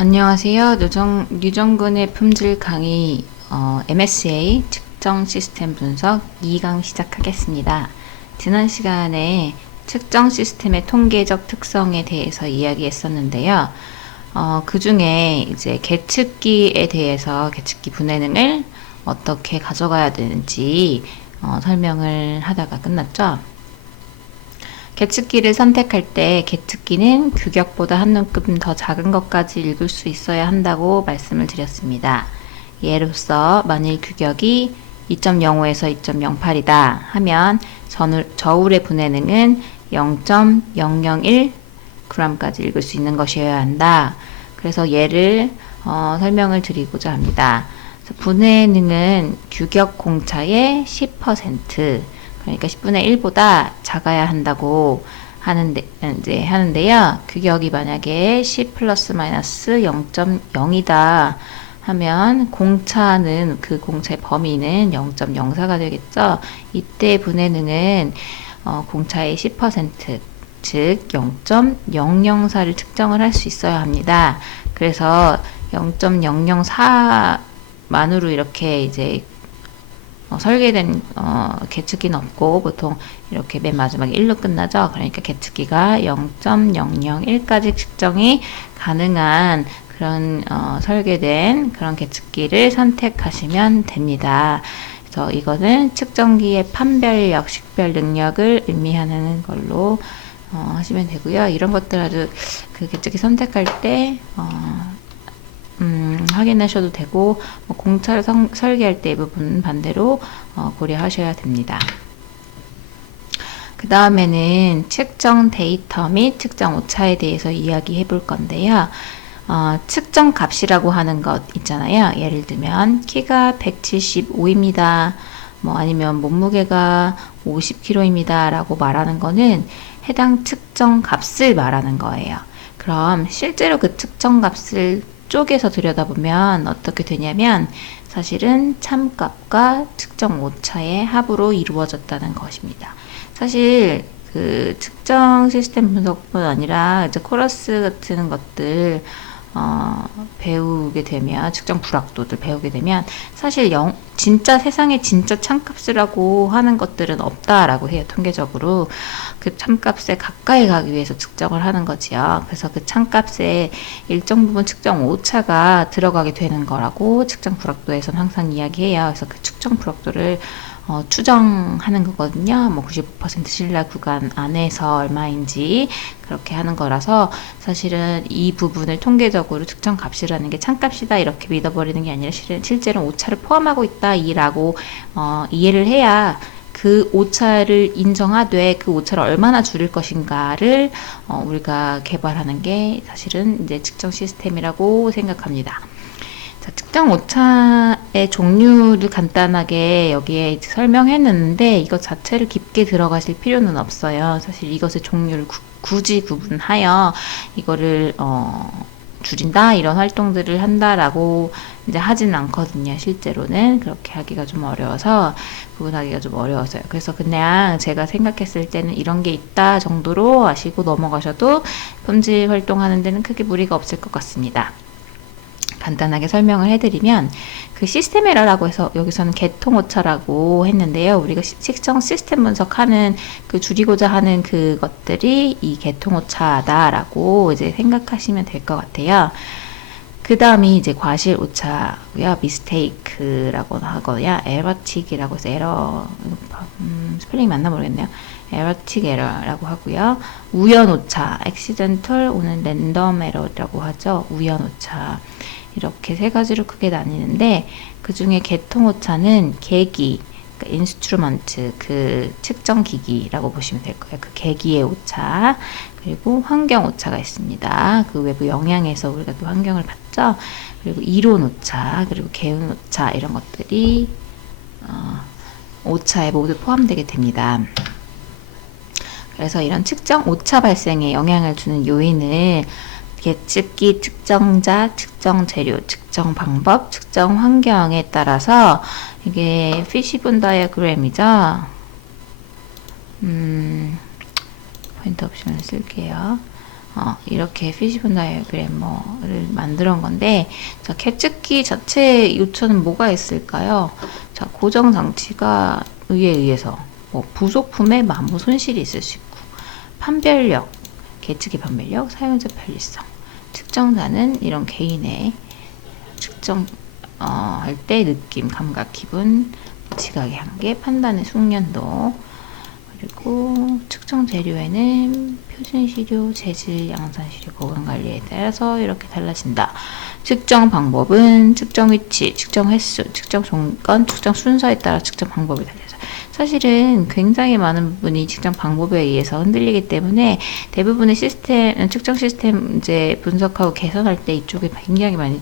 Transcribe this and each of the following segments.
안녕하세요. 류정근의 품질 강의 MSA 측정 시스템 분석 2강 시작하겠습니다. 지난 시간에 측정 시스템의 통계적 특성에 대해서 이야기했었는데요. 그 중에 이제 계측기에 대해서 계측기 분해능을 어떻게 가져가야 되는지 설명을 하다가 끝났죠. 계측기를 선택할 때 계측기는 규격보다 한 눈금 더 작은 것까지 읽을 수 있어야 한다고 말씀을 드렸습니다. 예로서 만일 규격이 2.05에서 2.08이다 하면 저울의 분해능은 0.001g까지 읽을 수 있는 것이어야 한다. 그래서 얘를 설명을 드리고자 합니다. 분해능은 규격 공차의 10%, 그러니까 10분의 1보다 작아야 한다고 하는데요. 규격이 만약에 10 플러스 마이너스 0.0이다 하면 공차는 그 공차의 범위는 0.04가 되겠죠. 이때 분해능은 공차의 10%, 즉 0.004를 측정을 할 수 있어야 합니다. 그래서 0.004만으로 이렇게 이제 설계된 계측기는 없고 보통 이렇게 맨 마지막에 1로 끝나죠. 그러니까 계측기가 0.001까지 측정이 가능한 그런 설계된 그런 계측기를 선택하시면 됩니다. 그래서 이거는 측정기의 판별력, 식별 능력을 의미하는 걸로 하시면 되고요. 이런 것들 아주 그 계측기 선택할 때 확인하셔도 되고 공차를 설계할 때 이 부분 반대로 고려하셔야 됩니다. 그 다음에는 측정 데이터 및 측정 오차에 대해서 이야기해 볼 건데요. 측정 값이라고 하는 것 있잖아요. 예를 들면 키가 175입니다. 아니면 몸무게가 50kg입니다. 라고 말하는 거는 해당 측정 값을 말하는 거예요. 그럼 실제로 그 측정 값을 쪼개서 들여다보면 어떻게 되냐면 사실은 참값과 측정 오차의 합으로 이루어졌다는 것입니다. 사실 그 측정 시스템 분석뿐 아니라 이제 코러스 같은 것들 배우게 되면 측정 불확도들 배우게 되면 사실 진짜 세상에 진짜 참값이라고 하는 것들은 없다라고 해요. 통계적으로 그 참값에 가까이 가기 위해서 측정을 하는 거지요. 그래서 그 참값에 일정 부분 측정 오차가 들어가게 되는 거라고 측정 불확도에서는 항상 이야기해요. 그래서 그 측정 불확도를 추정하는 거거든요. 95% 신뢰 구간 안에서 얼마인지 그렇게 하는 거라서 사실은 이 부분을 통계적으로 측정 값이라는 게 참값이다 이렇게 믿어버리는 게 아니라 실제로 오차를 포함하고 있다 이라고 이해를 해야 그 오차를 인정하되 그 오차를 얼마나 줄일 것인가를 우리가 개발하는 게 사실은 이제 측정 시스템이라고 생각합니다. 측정 오차의 종류를 간단하게 여기에 설명했는데 이것 자체를 깊게 들어가실 필요는 없어요. 사실 이것의 종류를 굳이 구분하여 이거를 줄인다 이런 활동들을 한다라고 이제 하지는 않거든요. 실제로는 그렇게 하기가 좀 어려워서 구분하기가 좀 어려워서요. 그래서 그냥 제가 생각했을 때는 이런 게 있다 정도로 아시고 넘어가셔도 품질 활동하는 데는 크게 무리가 없을 것 같습니다. 간단하게 설명을 해드리면 그 시스템 에러라고 해서 여기서는 개통 오차라고 했는데요. 우리가 측정 시스템 분석하는 그 줄이고자 하는 그것들이 이 개통 오차다라고 이제 생각하시면 될 것 같아요. 그 다음이 이제 과실 오차고요. 미스테이크라고 하고요. 에러틱이라고 해서 스펠링이 맞나 모르겠네요. 에러틱 에러라고 하고요. 우연 오차, accidental, 오는 랜덤 에러라고 하죠. 우연 오차. 이렇게 세 가지로 크게 나뉘는데 그 중에 개통 오차는 계기, 그러니까 인스트루먼트, 그 측정 기기라고 보시면 될 거예요. 그 계기의 오차, 그리고 환경 오차가 있습니다. 그 외부 영향에서 우리가 또 환경을 봤죠. 그리고 이론 오차, 그리고 개운 오차 이런 것들이 오차에 모두 포함되게 됩니다. 그래서 이런 측정 오차 발생에 영향을 주는 요인을 계측기, 측정자, 측정 재료, 측정 방법, 측정 환경에 따라서 이게 피시본 다이어그램이죠. 포인트 옵션을 쓸게요. 이렇게 피시본 다이어그램을 만들어 건데, 자, 계측기 자체 요처는 뭐가 있을까요? 자, 고정 장치가 의해서 부속품에 만무 손실이 있을 수 있고, 판별력, 계측기 판별력, 사용자 편리성, 측정자는 이런 개인의 측정 할 때 느낌, 감각, 기분, 지각의 한계, 판단의 숙련도, 그리고 측정 재료에는 표준 시료, 재질, 양산 시료, 보관 관리에 따라서 이렇게 달라진다. 측정 방법은 측정 위치, 측정 횟수, 측정 조건, 측정 순서에 따라 측정 방법이 달라서 사실은 굉장히 많은 부분이 측정 방법에 의해서 흔들리기 때문에 대부분의 시스템, 측정 시스템 이제 분석하고 개선할 때 이쪽에 굉장히 많이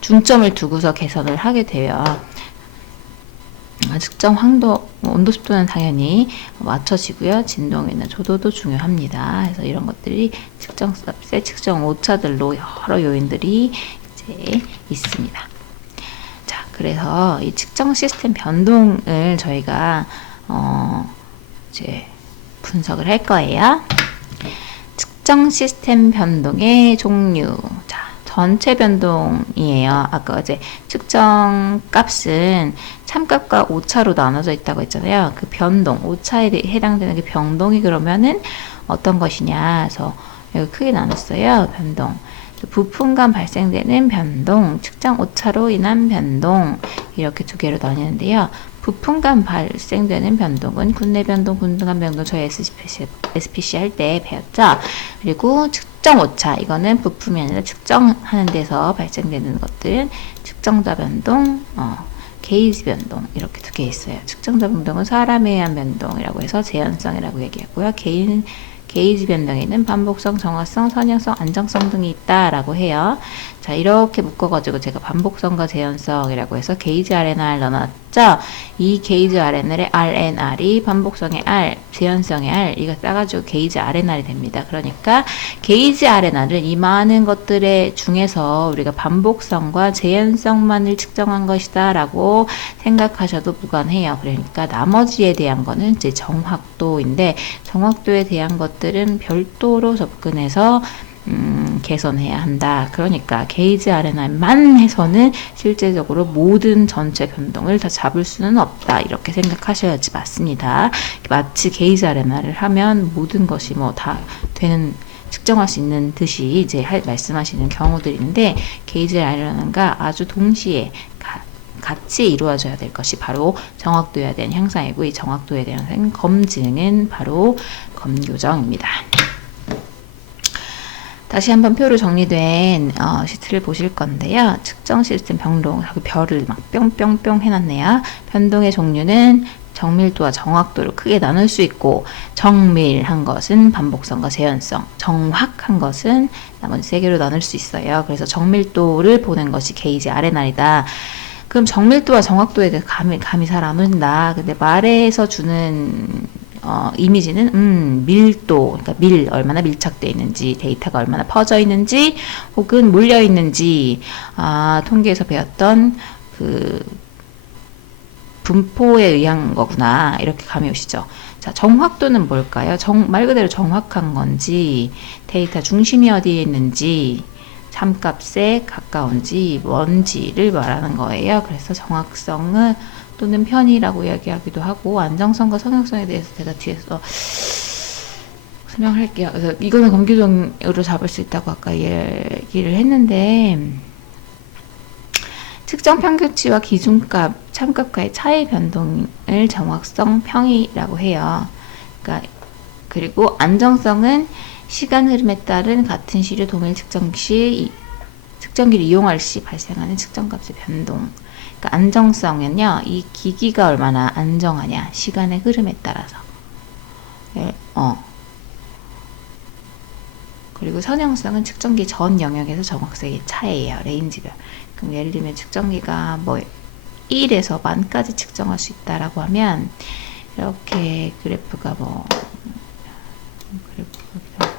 중점을 두고서 개선을 하게 돼요. 측정 황도, 온도, 습도는 당연히 맞춰지고요. 진동이나 조도도 중요합니다. 그래서 이런 것들이 측정 값의 측정 오차들로 여러 요인들이 이제 있습니다. 자, 그래서 이 측정 시스템 변동을 저희가 이제 분석을 할 거예요. 측정 시스템 변동의 종류. 자, 전체 변동이에요. 아까 이제 측정 값은 참값과 오차로 나눠져 있다고 했잖아요. 그 변동, 오차에 해당되는 그 변동이 그러면은 어떤 것이냐. 그래서 여기 크게 나눴어요. 변동. 부품 간 발생되는 변동, 측정 오차로 인한 변동, 이렇게 두 개로 나뉘는데요. 부품 간 발생되는 변동은 군내 변동, 군간 변동, 저희 SPC 할 때 배웠죠. 그리고 측정 오차, 이거는 부품이 아니라 측정하는 데서 발생되는 것들은 측정자 변동, 게이지 변동, 이렇게 두 개 있어요. 측정자 변동은 사람에 의한 변동이라고 해서 재현성이라고 얘기하고요. 게이지 변동에는 반복성, 정화성, 선형성, 안정성 등이 있다라고 해요. 자, 이렇게 묶어가지고 제가 반복성과 재현성이라고 해서 게이지 RNR 넣어놨죠. 이 게이지 RNR이 반복성의 R, 재현성의 R, 이거 따가지고 게이지 RNR이 됩니다. 그러니까 게이지 RNR은 이 많은 것들의 중에서 우리가 반복성과 재현성만을 측정한 것이다 라고 생각하셔도 무관해요. 그러니까 나머지에 대한 거는 이제 정확도인데, 정확도에 대한 것들은 별도로 접근해서 개선해야 한다. 그러니까 게이지 RNR만 해서는 실제적으로 모든 전체 변동을 다 잡을 수는 없다. 이렇게 생각하셔야지 맞습니다. 마치 게이지 RNR을 하면 모든 것이 뭐 다 되는, 측정할 수 있는 듯이 이제 말씀하시는 경우들이 있는데, 게이지 RNR과 아주 동시에 같이 이루어져야 될 것이 바로 정확도에 대한 향상이고, 이 정확도에 대한 검증은 바로 검교정입니다. 다시 한번 표로 정리된 시트를 보실 건데요. 측정 시스템 변동, 여기 별을 막 뿅뿅뿅 해놨네요. 변동의 종류는 정밀도와 정확도로 크게 나눌 수 있고, 정밀한 것은 반복성과 재현성, 정확한 것은 나머지 세 개로 나눌 수 있어요. 그래서 정밀도를 보는 것이 게이지 RNR이다. 그럼 정밀도와 정확도에 대해서 감이 잘 안 온다. 근데 말에서 주는 이미지는 밀도, 그러니까 얼마나 밀착되어 있는지, 데이터가 얼마나 퍼져 있는지, 혹은 몰려 있는지, 통계에서 배웠던 그 분포에 의한 거구나, 이렇게 감이 오시죠. 자, 정확도는 뭘까요? 말 그대로 정확한 건지, 데이터 중심이 어디에 있는지, 참값에 가까운지 뭔지를 말하는 거예요. 그래서 정확성은 또는 편의라고 이야기하기도 하고, 안정성과 성역성에 대해서 제가 뒤에서 설명할게요. 그래서 이거는 검교정으로 잡을 수 있다고 아까 얘기를 했는데, 측정 평균치와 기준값, 참값과의 차이 변동을 정확성 평이라고 해요. 그러니까 그리고 안정성은 시간 흐름에 따른 같은 시류 동일 측정 시 측정기를 이용할 시 발생하는 측정값의 변동. 그러니까 안정성은요, 이 기기가 얼마나 안정하냐, 시간의 흐름에 따라서. 그리고 선형성은 측정기 전 영역에서 정확성의 차이예요. 레인지별. 그럼 예를 들면 측정기가 뭐 1에서 만까지 측정할 수 있다라고 하면, 이렇게 그래프가 그래프가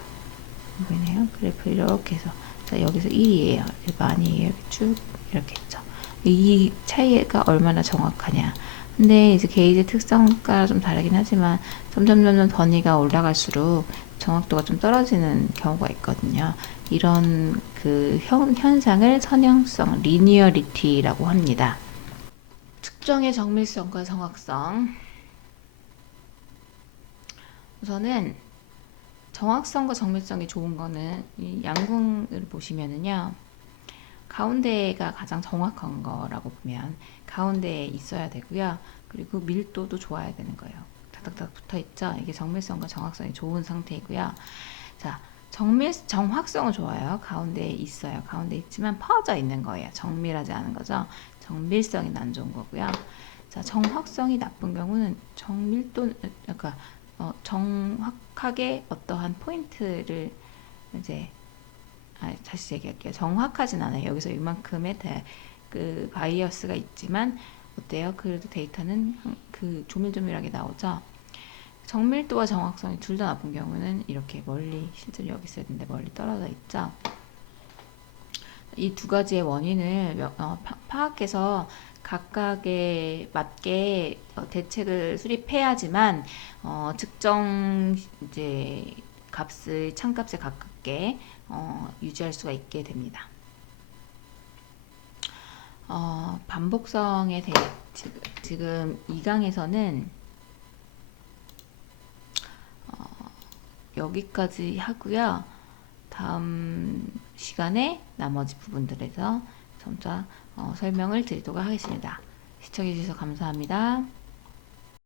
보이네요. 그래프 이렇게 해서, 자, 여기서 1이에요. 만이에요. 쭉 이렇게 있죠. 이 차이가 얼마나 정확하냐. 근데 이제 게이지 특성과 좀 다르긴 하지만 점점 범위가 올라갈수록 정확도가 좀 떨어지는 경우가 있거든요. 이런 그 현상을 선형성, 리니어리티라고 합니다. 측정의 정밀성과 정확성. 우선은 정확성과 정밀성이 좋은 거는 이 양궁을 보시면은요. 가운데가 가장 정확한 거라고 보면 가운데에 있어야 되고요. 그리고 밀도도 좋아야 되는 거예요. 다닥다닥 붙어 있죠. 이게 정밀성과 정확성이 좋은 상태이고요. 자, 정확성은 좋아요. 가운데에 있어요. 가운데 있지만 퍼져 있는 거예요. 정밀하지 않은 거죠. 정밀성이 안 좋은 거고요. 자, 정확성이 나쁜 경우는 그러니까 정확하게 어떠한 포인트를 이제 다시 얘기할게요. 정확하진 않아요. 여기서 이만큼의 그 바이어스가 있지만 어때요? 그래도 데이터는 그 조밀조밀하게 나오죠. 정밀도와 정확성이 둘 다 나쁜 경우는 이렇게 멀리, 실제로 여기 있어야 되는데 멀리 떨어져 있죠. 이 두 가지의 원인을 파악해서 각각에 맞게 대책을 수립해야지만 측정 이제 값을 참값에 가깝게 유지할 수가 있게 됩니다. 반복성에 대해 지금 2강에서는 여기까지 하고요. 다음 시간에 나머지 부분들에서 점차 설명을 드리도록 하겠습니다. 시청해주셔서 감사합니다.